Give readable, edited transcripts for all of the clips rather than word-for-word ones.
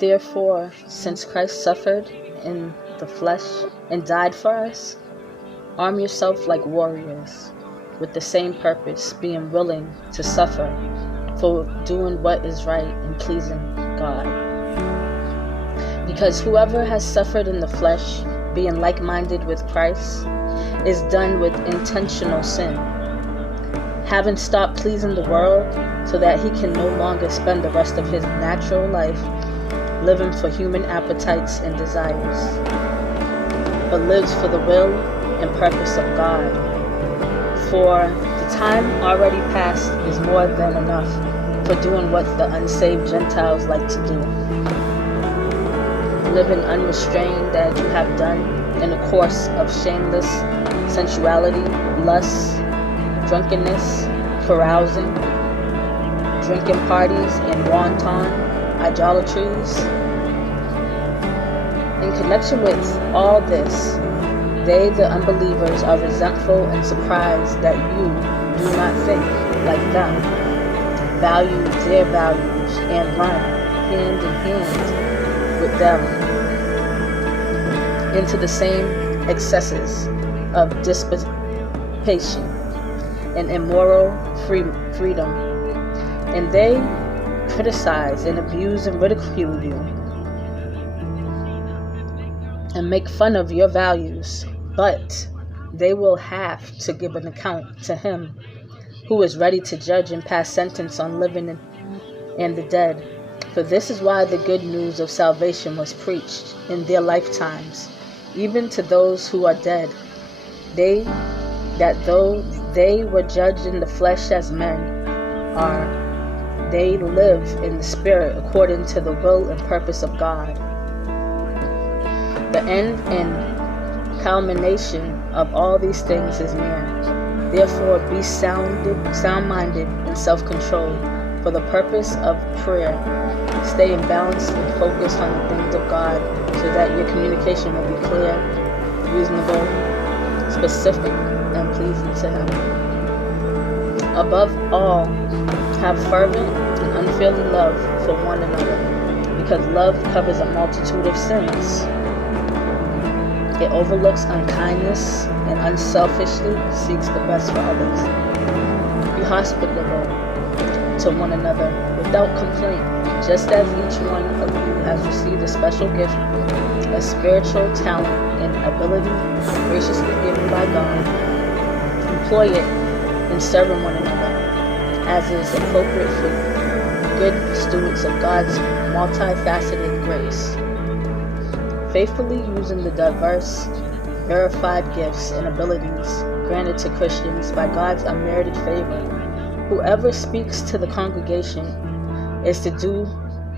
Therefore, since Christ suffered in the flesh and died for us, arm yourself like warriors, with the same purpose, being willing to suffer for doing what is right and pleasing God. Because whoever has suffered in the flesh, being like-minded with Christ, is done with intentional sin, having stopped pleasing the world, so that he can no longer spend the rest of his natural life living for human appetites and desires, but lives for the will and purpose of God. For the time already past is more than enough for doing what the unsaved Gentiles like to do, living unrestrained as you have done in a course of shameless sensuality, lust, drunkenness, carousing, drinking parties, and wanton idolatries. In connection with all this, they, the unbelievers, are resentful and surprised that you do not think like them, value their values, and run hand in hand with them into the same excesses of dissipation and immoral freedom. And they criticize and abuse and ridicule you and make fun of your values, but they will have to give an account to him who is ready to judge and pass sentence on living and the dead. For this is why the good news of salvation was preached in their lifetimes, even to those who are dead, that though they were judged in the flesh as men are, they live in the spirit according to the will and purpose of God. The end and culmination of all these things is man. Therefore be sound-minded and self-controlled for the purpose of prayer. Stay in balance and focus on the things of God, so that your communication will be clear, reasonable, specific, and pleasing to Him. Above all, have fervent and unfailing love for one another, because love covers a multitude of sins. It overlooks unkindness and unselfishly seeks the best for others. Be hospitable to one another without complaint, just as each one of you has received a special gift, a spiritual talent and ability graciously given by God. Employ it in serving one another, as is appropriate for good stewards of God's multifaceted grace, faithfully using the diverse, verified gifts and abilities granted to Christians by God's unmerited favor. Whoever speaks to the congregation is to do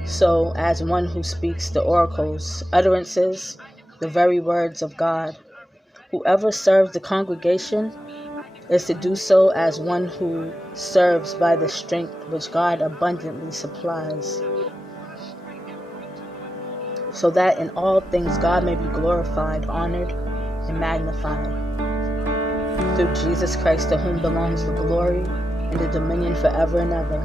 so as one who speaks the oracles, utterances, the very words of God. Whoever serves the congregation is to do so as one who serves by the strength which God abundantly supplies, so that in all things God may be glorified, honored, and magnified, through Jesus Christ, to whom belongs the glory and the dominion forever and ever.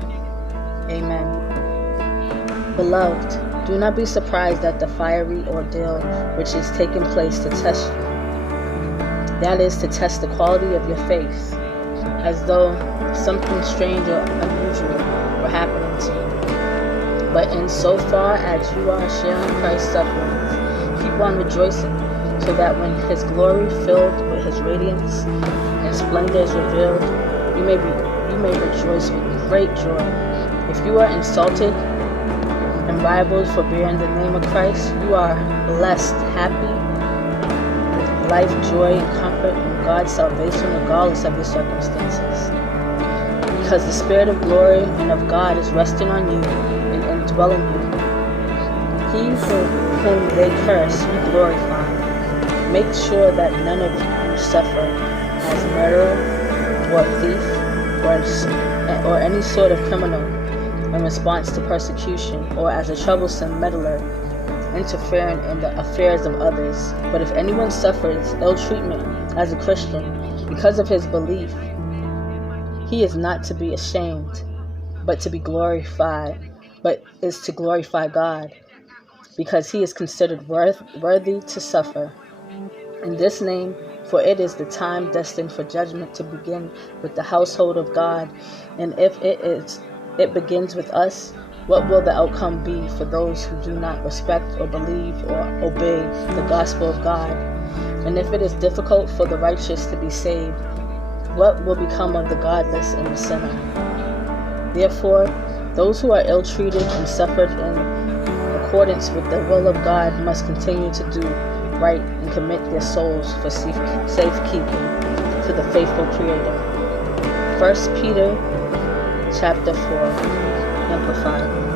Amen. Beloved, do not be surprised at the fiery ordeal which is taking place to test you. That is, to test the quality of your faith, as though something strange or unusual were happening to you. But in so far as you are sharing Christ's sufferings, keep on rejoicing, so that when His glory filled with His radiance and splendor is revealed, you may rejoice with great joy. If you are insulted and rivaled for bearing the name of Christ, you are blessed, happy, with life, joy, and comfort in God's salvation, regardless of your circumstances. Because the Spirit of glory and of God is resting on you and indwelling you. He whom they curse, you glorify. Make sure that none of you suffer as a murderer or a thief or any sort of criminal in response to persecution, or as a troublesome meddler interfering in the affairs of others. But if anyone suffers ill treatment as a Christian because of his belief, he is not to be ashamed, but is to glorify God. because he is considered worthy to suffer. In this name, for it is the time destined for judgment to begin with the household of God. And if it begins with us, what will the outcome be for those who do not respect or believe or obey the gospel of God? And if it is difficult for the righteous to be saved, what will become of the godless and the sinner? Therefore, those who are ill-treated and suffered in accordance with the will of God must continue to do right and commit their souls for safekeeping to the faithful Creator. 1 Peter chapter 4, Amplified.